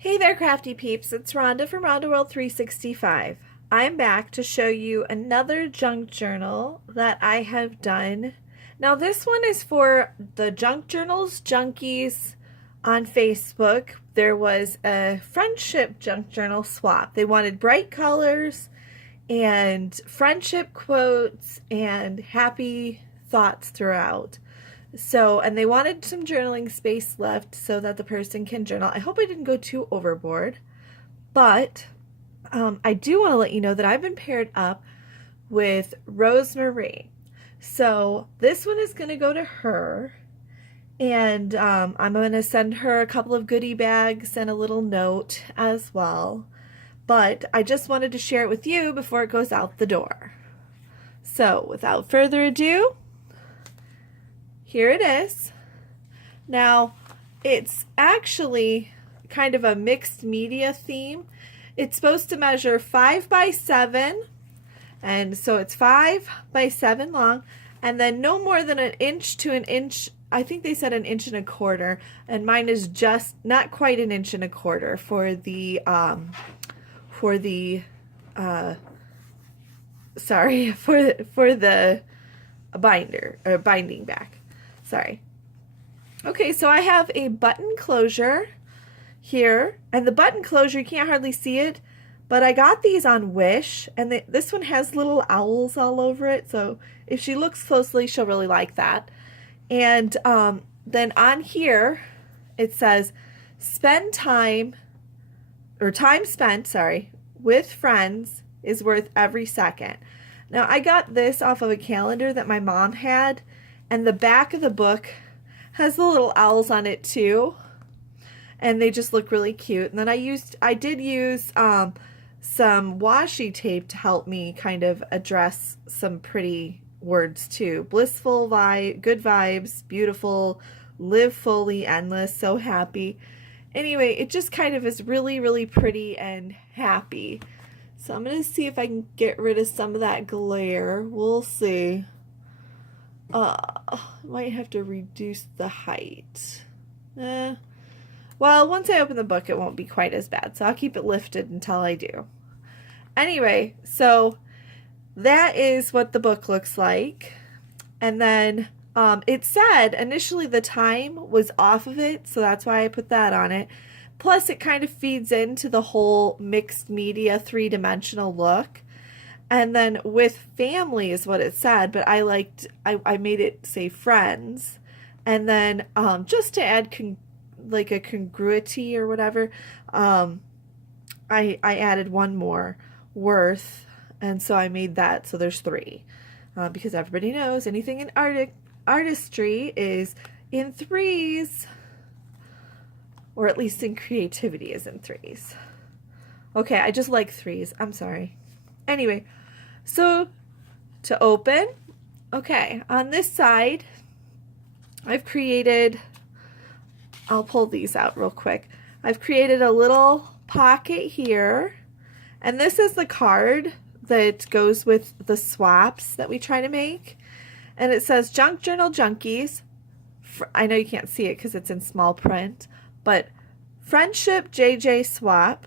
Hey there, crafty peeps. It's Rhonda from Rhonda World 365. I'm back to show you another junk journal that I have done. Now, this one is for the Junk Journals Junkies on Facebook. There was a friendship junk journal swap. They wanted bright colors and friendship quotes and happy thoughts throughout. So, and they wanted some journaling space left so that the person can journal. I hope I didn't go too overboard, but I do want to let you know that I've been paired up with Rosemarie. So this one is going to go to her, and I'm going to send her a couple of goodie bags and a little note as well. But I just wanted to share it with you before it goes out the door. So without further ado, here it is. Now, it's actually kind of a mixed media theme. It's supposed to measure 5 by 7, and so it's 5 by 7 long, and then no more than an inch to an inch. I think they said an inch and a quarter, and mine is just not quite an inch and a quarter for the binder or binding back. Sorry. Okay, so I have a button closure here, and the button closure, you can't hardly see it, but I got these on Wish, and this one has little owls all over it, so if she looks closely, she'll really like that. And then on here, it says, time spent, with friends is worth every second. Now, I got this off of a calendar that my mom had, and the back of the book has the little owls on it too, and they just look really cute. And then I did use some washi tape to help me kind of address some pretty words too. Blissful, good vibes, beautiful, live fully, endless, so happy. Anyway, it just kind of is really, really pretty and happy. So I'm going to see if I can get rid of some of that glare. We'll see. Might have to reduce the height. Well, once I open the book, it won't be quite as bad, so I'll keep it lifted until I do. Anyway, so that is what the book looks like. And then it said initially the time was off of it, so that's why I put that on it. Plus, it kind of feeds into the whole mixed media three-dimensional look. And then with family is what it said, but I made it say friends. And then just to add like a congruity or whatever, I added one more, worth, and so I made that so there's 3. Because everybody knows anything in artistry is in 3s, or at least in creativity is in 3s. Okay, I just like 3s. I'm sorry. Anyway, so to open, okay, on this side, I've created, I'll pull these out real quick. I've created a little pocket here, and this is the card that goes with the swaps that we try to make. And it says Junk Journal Junkies. I know you can't see it because it's in small print, but Friendship JJ Swap.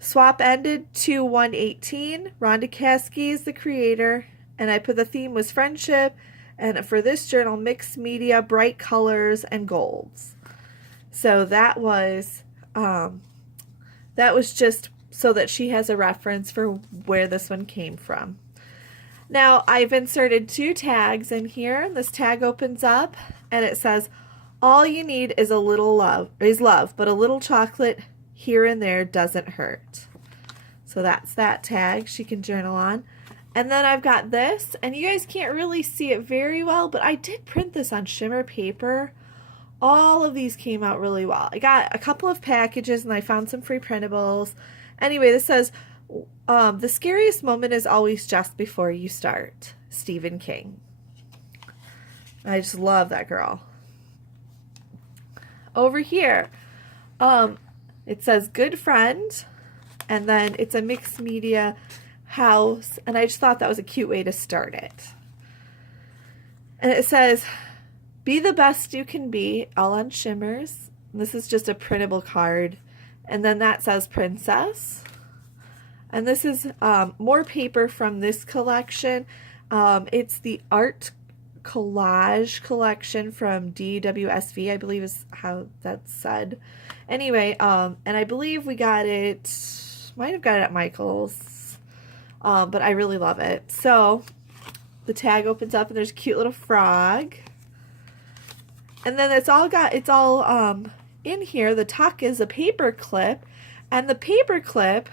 Swap ended 2/1/18. Rhonda Caskey is the creator, and I put the theme was friendship, and for this journal, mixed media, bright colors, and golds. So that was just so that she has a reference for where this one came from. Now, I've inserted 2 tags in here. This tag opens up, and it says, all you need is love, but a little chocolate here and there doesn't hurt. So that's that tag she can journal on. And then I've got this, and you guys can't really see it very well, but I did print this on shimmer paper. All of these came out really well. I got a couple of packages, and I found some free printables. Anyway, this says, the scariest moment is always just before you start. Stephen King. I just love that girl. Over here, it says good friend, and then it's a mixed media house, and I just thought that was a cute way to start it. And it says, be the best you can be, all on shimmers. This is just a printable card, And then that says princess. And this is more paper from this collection. It's the Art Collage collection from DWSV, I believe is how that's said. Anyway, and I believe we got it, might have got it at Michael's, but I really love it. So the tag opens up and there's a cute little frog. And then it's all in here. The tuck is a paper clip, and the paper clip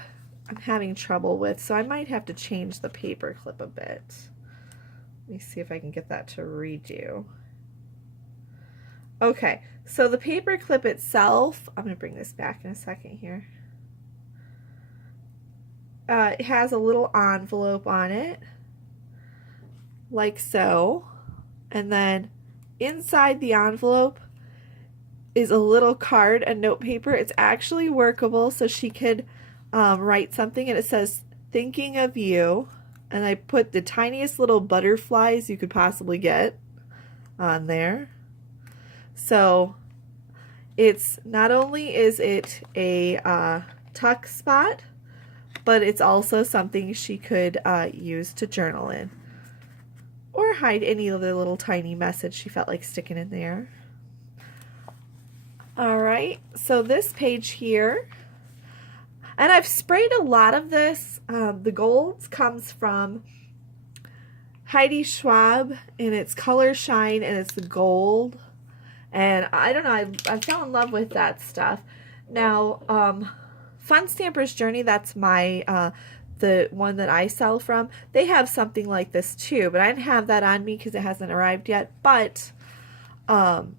I'm having trouble with, so I might have to change the paper clip a bit. Let me see if I can get that to redo. Okay, so the paper clip itself, I'm going to bring this back in a second here. It has a little envelope on it, like so, and then inside the envelope is a little card and note paper. It's actually workable, so she could write something, and it says, "Thinking of you," and I put the tiniest little butterflies you could possibly get on there. So it's not only is it a tuck spot, but it's also something she could use to journal in, or hide any other little tiny message she felt like sticking in there. Alright, so this page here, and I've sprayed a lot of this. The golds comes from Heidi Schwab, and it's Color Shine, and it's the gold. And I don't know, I fell in love with that stuff. Now, Fun Stamper's Journey, that's my the one that I sell from. They have something like this too, but I didn't have that on me because it hasn't arrived yet. But I'm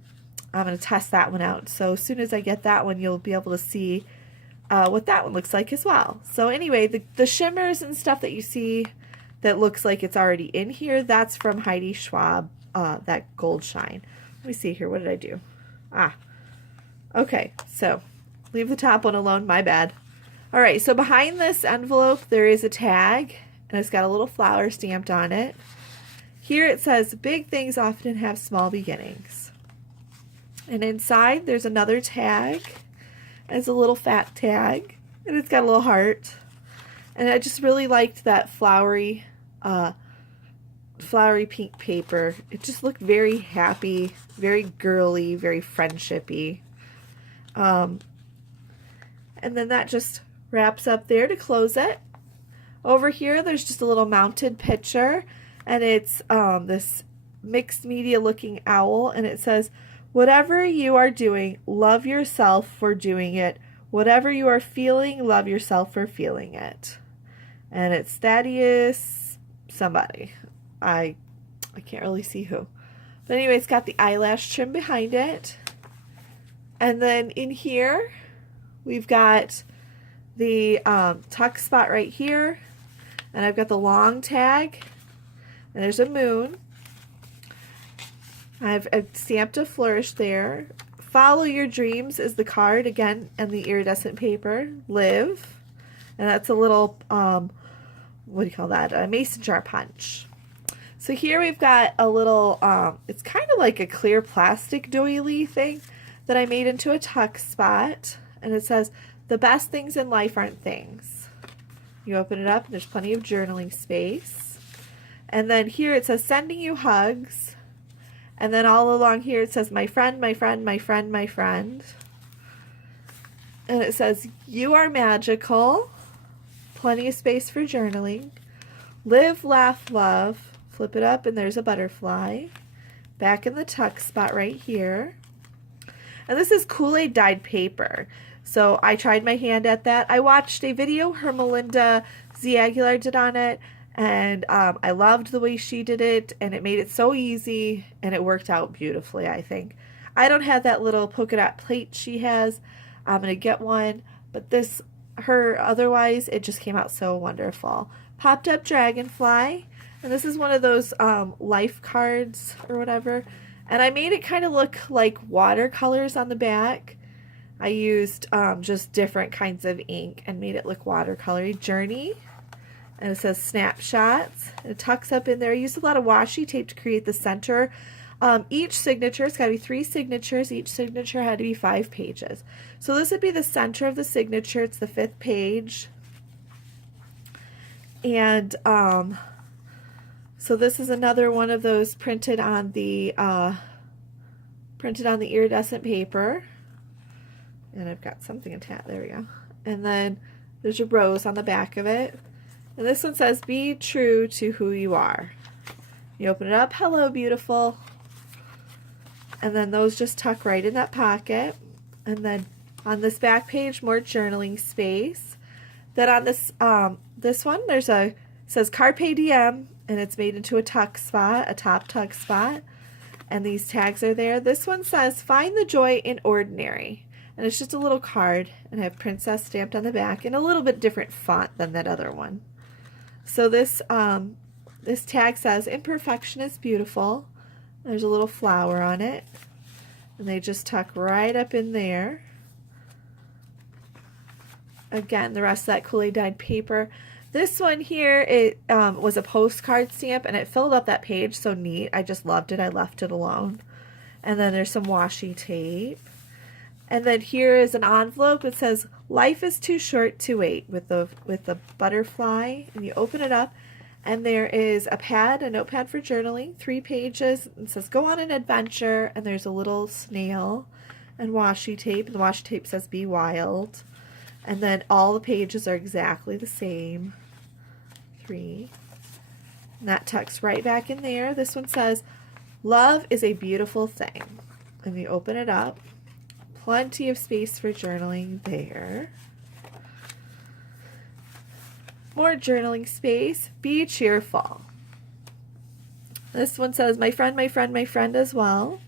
going to test that one out. So as soon as I get that one, you'll be able to see what that one looks like as well. So anyway, the shimmers and stuff that you see that looks like it's already in here, that's from Heidi Schwab, that gold shine. Let me see here. What did I do? Okay, so leave the top one alone. My bad. All right, so behind this envelope, there is a tag, and it's got a little flower stamped on it. Here it says, "Big things often have small beginnings." And inside, there's another tag. It's a little fat tag, and it's got a little heart. And I just really liked that flowery pink paper. It just looked very happy, very girly, very friendshipy. And then that just wraps up there to close it. Over here, there's just a little mounted picture, and it's this mixed media looking owl, and it says, "Whatever you are doing, love yourself for doing it. Whatever you are feeling, love yourself for feeling it." And it's Thaddeus somebody. I can't really see who. But anyway, it's got the eyelash trim behind it. And then in here, we've got the tuck spot right here. And I've got the long tag. And there's a moon. I've stamped a flourish there. Follow your dreams is the card again, and the iridescent paper. Live. And that's a little, what do you call that? A mason jar punch. So here we've got a little, it's kind of like a clear plastic doily thing that I made into a tuck spot. And it says, "The best things in life aren't things." You open it up and there's plenty of journaling space. And then here it says, "Sending you hugs." And then all along here it says, "My friend, my friend, my friend, my friend." And it says, "You are magical." Plenty of space for journaling. Live, laugh, love. Flip it up and there's a butterfly. Back in the tuck spot right here. And this is Kool-Aid dyed paper. So I tried my hand at that. I watched a video her Melinda Z. Aguilar did on it. And I loved the way she did it. And it made it so easy. And it worked out beautifully, I think. I don't have that little polka dot plate she has. I'm going to get one. But otherwise, it just came out so wonderful. Popped up dragonfly. And this is one of those life cards or whatever. And I made it kind of look like watercolors on the back. I used just different kinds of ink and made it look watercolory. Journey. And it says snapshots. And it tucks up in there. I used a lot of washi tape to create the center Each signature, it's got to be 3 signatures. Each signature had to be 5 pages. So this would be the center of the signature. It's the 5th page. And so this is another one of those printed on the iridescent paper. And I've got something attached. There we go. And then there's a rose on the back of it. And this one says, be true to who you are. You open it up, hello, beautiful. And then those just tuck right in that pocket. And then on this back page, more journaling space. Then on this one, it says Carpe Diem, and it's made into a tuck spot, a top tuck spot. And these tags are there. This one says, find the joy in ordinary. And it's just a little card, and I have princess stamped on the back in a little bit different font than that other one. So this tag says, imperfection is beautiful. There's a little flower on it. And they just tuck right up in there. Again, the rest of that Kool-Aid dyed paper. This one here, it was a postcard stamp, and it filled up that page so neat. I just loved it. I left it alone. And then there's some washi tape. And then here is an envelope. It says, life is too short to wait, with the butterfly. And you open it up, and there is a notepad for journaling, 3 pages. It says, go on an adventure. And there's a little snail and washi tape. And the washi tape says, be wild. And then all the pages are exactly the same. 3. And that tucks right back in there. This one says, love is a beautiful thing. And you open it up. Plenty of space for journaling there. More journaling space. Be cheerful. This one says, my friend, my friend, my friend as well.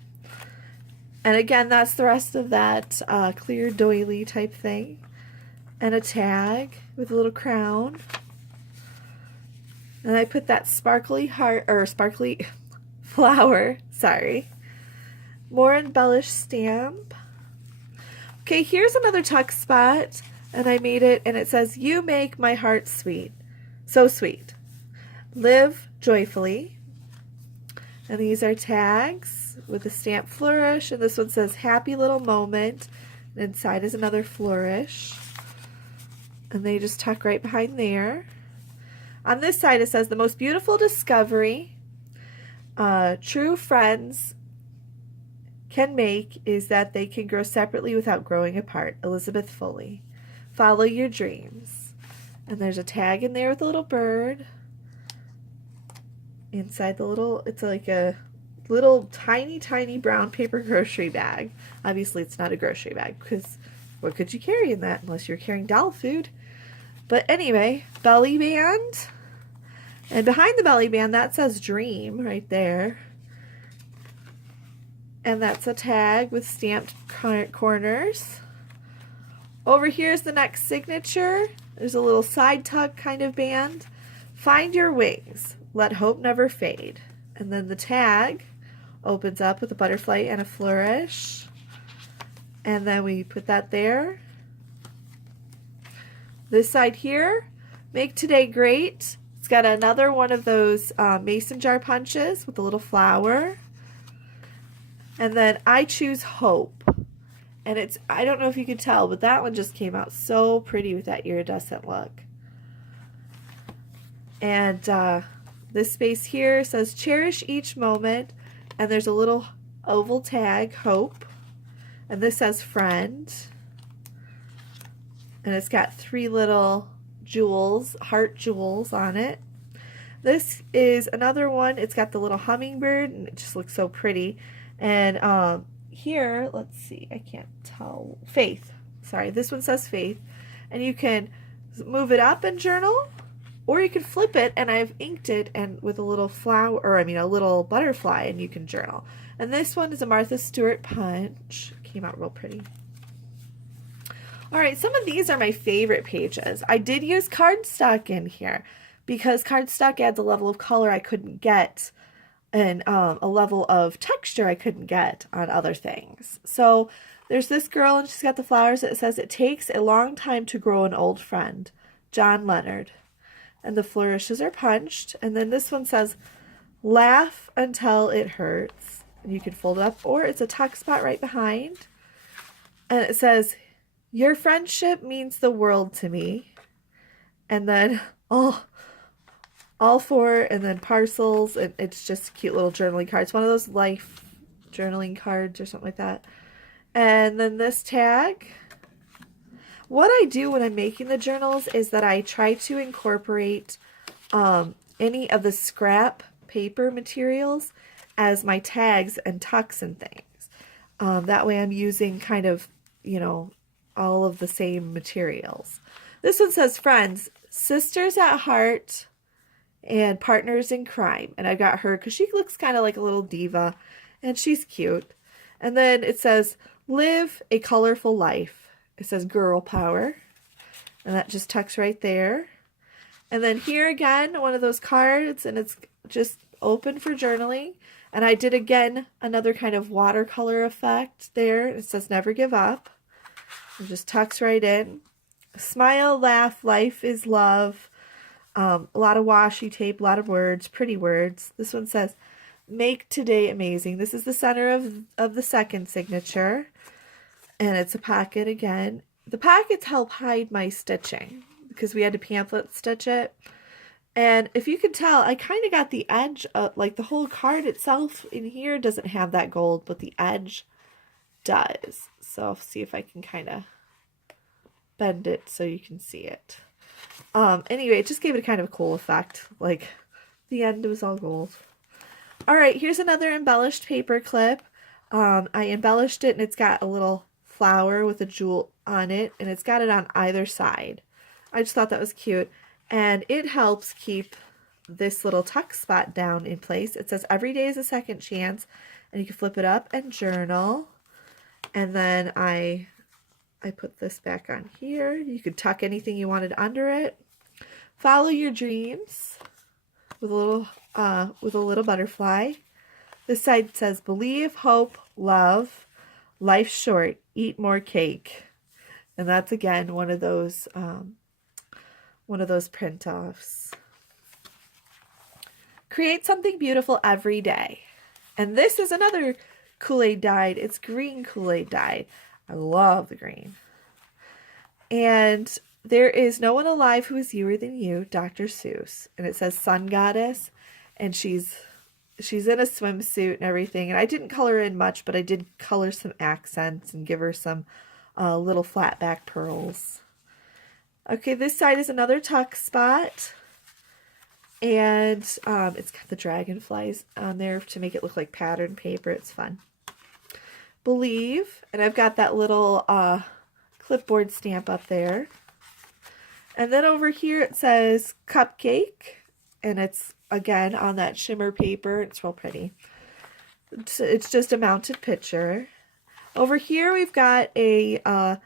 And again, that's the rest of that clear doily type thing. And a tag with a little crown. And I put that sparkly heart, or sparkly flower, sorry. More embellished stamp. Okay, here's another tuck spot, and I made it, and it says, you make my heart sweet. So sweet. Live joyfully. And these are tags with a stamp flourish, and this one says, happy little moment. And inside is another flourish. And they just tuck right behind there. On this side it says, the most beautiful discovery true friends can make is that they can grow separately without growing apart. Elizabeth Foley. Follow your dreams. And there's a tag in there with a little bird. Inside the little, it's like a little tiny, tiny brown paper grocery bag. Obviously it's not a grocery bag, because what could you carry in that unless you're carrying doll food? But anyway, belly band. And behind the belly band, that says dream right there. And that's a tag with stamped corners. Over here is the next signature. There's a little side tuck kind of band. Find your wings. Let hope never fade. And then the tag opens up with a butterfly and a flourish. And then we put that there. This side here, make today great. It's got another one of those mason jar punches with a little flower. And then I choose hope. And it's, I don't know if you can tell, but that one just came out so pretty with that iridescent look. And this space here says cherish each moment. And there's a little oval tag, hope. And this says friend. And it's got 3 little jewels, heart jewels on it. This is another one. It's got the little hummingbird, and it just looks so pretty. And here, let's see, I can't tell. Faith. Sorry, this one says faith. And you can move it up and journal, or you can flip it, and I've inked it and with a little flower, or I mean a little butterfly, and you can journal. And this one is a Martha Stewart punch. Came out real pretty. All right, some of these are my favorite pages. I did use cardstock in here because cardstock adds a level of color I couldn't get and a level of texture I couldn't get on other things. So there's this girl, and she's got the flowers. It says, it takes a long time to grow an old friend. John Leonard. And the flourishes are punched. And then this one says, laugh until it hurts. and you can fold it up, or it's a tuck spot right behind. And it says, "Your friendship means the world to me." And then all four, and then parcels, and it's just a cute little journaling card. It's one of those life journaling cards or something like that. And then this tag. What I do when I'm making the journals is that I try to incorporate any of the scrap paper materials as my tags and tucks and things. That way I'm using kind of, you know, all of the same materials. This one says friends, sisters at heart, and partners in crime. And I got her because she looks kind of like a little diva, and she's cute. And then it says, live a colorful life. It says girl power, and that just tucks right there. And then here again, one of those cards, and it's just open for journaling. And I did again another kind of watercolor effect there. It says never give up. It just tucks right in. Smile, laugh, life is love. A lot of washi tape, a lot of words, pretty words. This one says, make today amazing. This is the center of the second signature. And it's a pocket again. The pockets help hide my stitching because we had to pamphlet stitch it. And if you can tell, I kind of got the edge of, like the whole card itself in here doesn't have that gold, but the edge does. So I'll see if I can kind of bend it so you can see it. Anyway, it just gave it a kind of cool effect. Like the end was all gold. All right, here's another embellished paper clip. I embellished it, and it's got a little flower with a jewel on it, and it's got it on either side. I just thought that was cute, and it helps keep this little tuck spot down in place. It says every day is a second chance, and you can flip it up and journal. And then I put this back on here. You could tuck anything you wanted under it. Follow your dreams with a little butterfly. This side says believe, hope, love, life's short, eat more cake. And that's again one of those print-offs. Create something beautiful every day. And this is another Kool-Aid dyed. It's green Kool-Aid dyed. I love the green. And there is no one alive who is youer than you, Dr. Seuss. And it says Sun Goddess, and she's in a swimsuit and everything. And I didn't color in much, but I did color some accents and give her some little flat back pearls. Okay, this side is another tuck spot. And it's got the dragonflies on there to make it look like pattern paper. It's fun. Believe, and I've got that little clipboard stamp up there. And then over here it says cupcake, and it's again on that shimmer paper. It's real pretty. It's just a mounted picture. Over here we've got a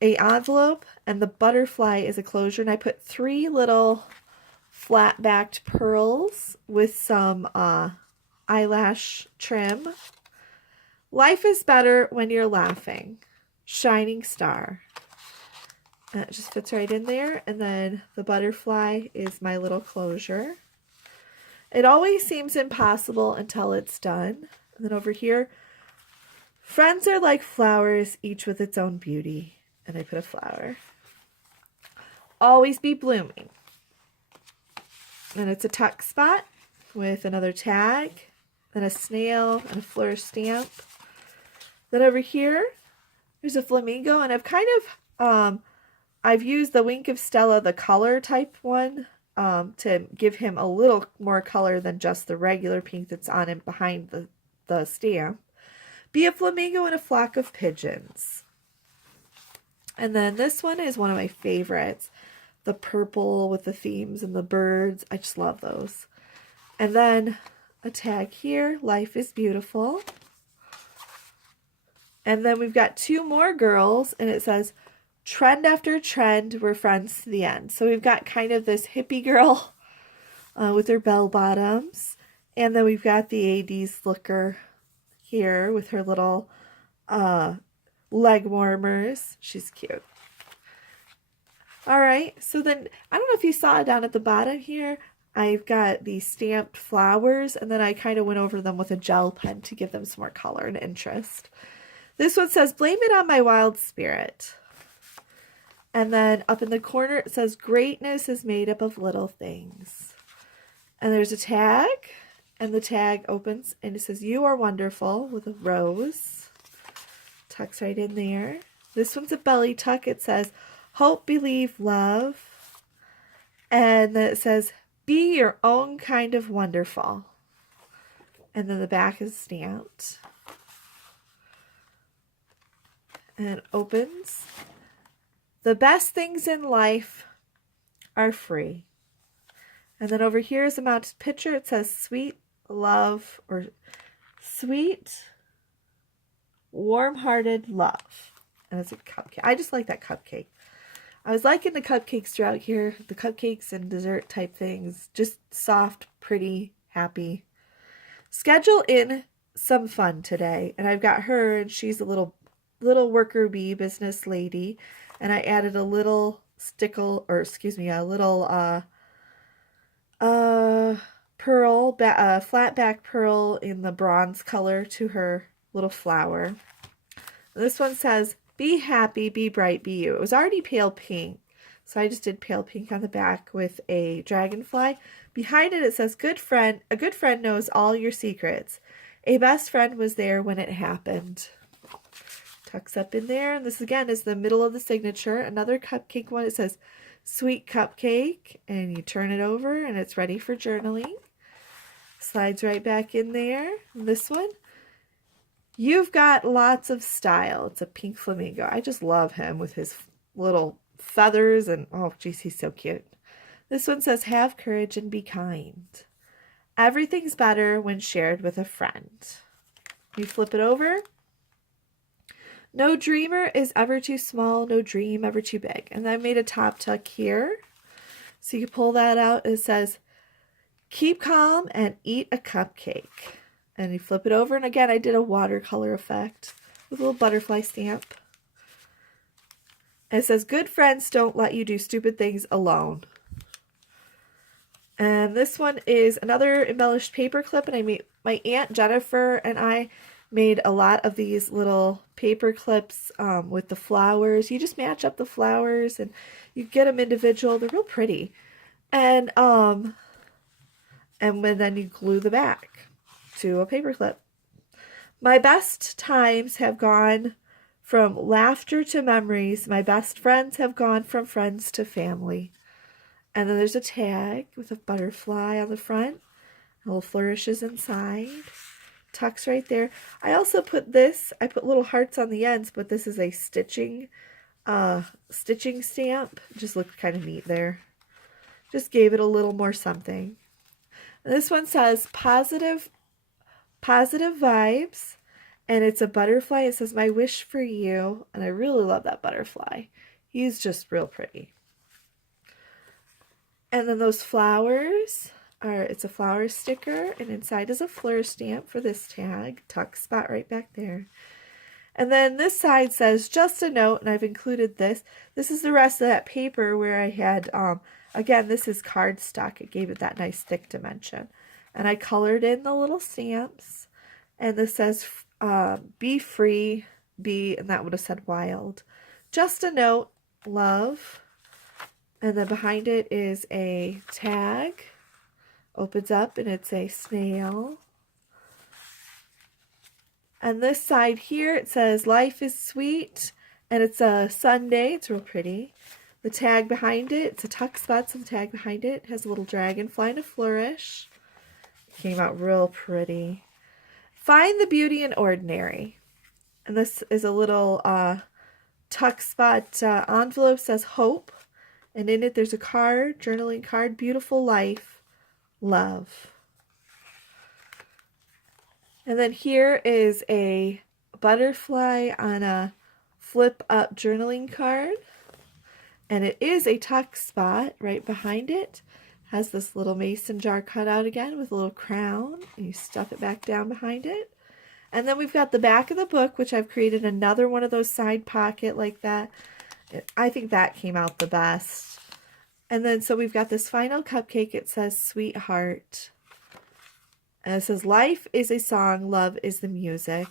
envelope, and the butterfly is a closure, and I put 3 little flat-backed pearls with some eyelash trim. Life is better when you're laughing. Shining star. And it just fits right in there. And then the butterfly is my little closure. It always seems impossible until it's done. And then over here, friends are like flowers, each with its own beauty. And I put a flower. Always be blooming. And it's a tuck spot with another tag, and a snail, and a flourish stamp. Then over here, there's a flamingo, and I've kind of, I've used the Wink of Stella, the color type one, to give him a little more color than just the regular pink that's on him behind the stamp. Be a flamingo and a flock of pigeons. And then this one is one of my favorites. The purple with the themes and the birds. I just love those. And then a tag here, life is beautiful. And then we've got 2 more girls, and it says, trend after trend, we're friends to the end. So we've got kind of this hippie girl with her bell bottoms. And then we've got the AD's looker here with her little leg warmers. She's cute. All right, so then, I don't know if you saw it down at the bottom here, I've got these stamped flowers, and then I kind of went over them with a gel pen to give them some more color and interest. This one says, blame it on my wild spirit. And then up in the corner, it says, greatness is made up of little things. And there's a tag, and the tag opens, and it says, you are wonderful, with a rose. Tucks right in there. This one's a belly tuck. It says, hope, believe, love. And then it says, be your own kind of wonderful. And then the back is stamped. And it opens. The best things in life are free. And then over here is a mounted picture. It says sweet love, or sweet, warm-hearted love. And it's a cupcake. I just like that cupcake. I was liking the cupcakes throughout here. The cupcakes and dessert type things. Just soft, pretty, happy. Schedule in some fun today. And I've got her, and she's a little worker bee business lady. And I added a little a little pearl, flat back pearl in the bronze color to her little flower. This one says, be happy, be bright, be you. It was already pale pink, so I just did pale pink on the back with a dragonfly. Behind it, it says, a good friend knows all your secrets. A best friend was there when it happened. Tucks up in there, and this again is the middle of the signature. Another cupcake one. It says, sweet cupcake, and you turn it over, and it's ready for journaling. Slides right back in there. And this one, you've got lots of style. It's a pink flamingo. I just love him with his little feathers, and oh geez, he's so cute. This one says, have courage and be kind. Everything's better when shared with a friend. You flip it over. No dreamer is ever too small, no dream ever too big. And I made a top tuck here. So you can pull that out. It says, keep calm and eat a cupcake. And you flip it over. And again, I did a watercolor effect with a little butterfly stamp. And it says, good friends don't let you do stupid things alone. And this one is another embellished paper clip. And I made, my Aunt Jennifer and I made a lot of these little paper clips with the flowers. You just match up the flowers and you get them individual. They're real pretty. And then you glue the back to a paper clip. My best times have gone from laughter to memories. My best friends have gone from friends to family. And then there's a tag with a butterfly on the front. Little flourishes inside. Tucks right there. I also put this, I put little hearts on the ends, but this is a stitching stamp. Just looked kind of neat there. Just gave it a little more something. And this one says positive vibes, and it's a butterfly. It says my wish for you, and I really love that butterfly. He's just real pretty. And then those flowers. It's a flower sticker, and inside is a flourish stamp for this tag. Tuck spot right back there. And then this side says, just a note, and I've included this. This is the rest of that paper where I had, again, this is cardstock. It gave it that nice thick dimension. And I colored in the little stamps. And this says, be free, and that would have said wild. Just a note, love. And then behind it is a tag. Opens up and it's a snail. And this side here, it says life is sweet, and it's a Sunday. It's real pretty. The tag behind it, it's a tuck spot, so the tag behind it has a little dragonfly and a flourish. Came out real pretty. Find the beauty in ordinary. And this is a little tuck spot envelope, says hope. And in it there's a card, journaling card, beautiful life. Love. And then here is a butterfly on a flip up journaling card, and it is a tuck spot right behind it. Has this little mason jar cut out again with a little crown, and you stuff it back down behind it. And then we've got the back of the book, which I've created another one of those side pocket like that. I think that came out the best. And then so we've got this final cupcake. It says sweetheart. And it says life is a song, love is the music.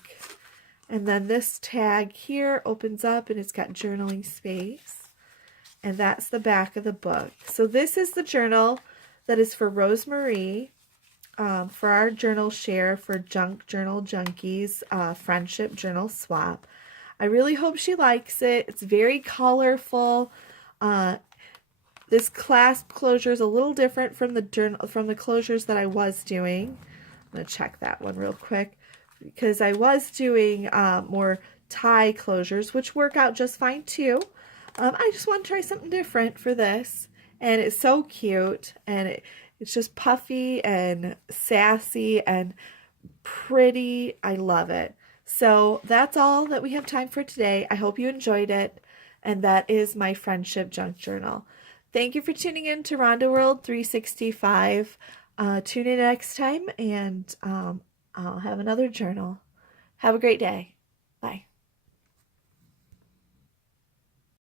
And then this tag here opens up and it's got journaling space. And that's the back of the book. So this is the journal that is for Rosemarie, for our journal share for Junk Journal Junkies, friendship journal swap. I really hope she likes it. It's very colorful. This clasp closure is a little different from the closures that I was doing. I'm going to check that one real quick because I was doing more tie closures, which work out just fine too. I just want to try something different for this, and it's so cute, and it's just puffy and sassy and pretty. I love it. So that's all that we have time for today. I hope you enjoyed it, and that is my friendship junk journal. Thank you for tuning in to Rhonda World 365. Tune in next time, and I'll have another journal. Have a great day. Bye.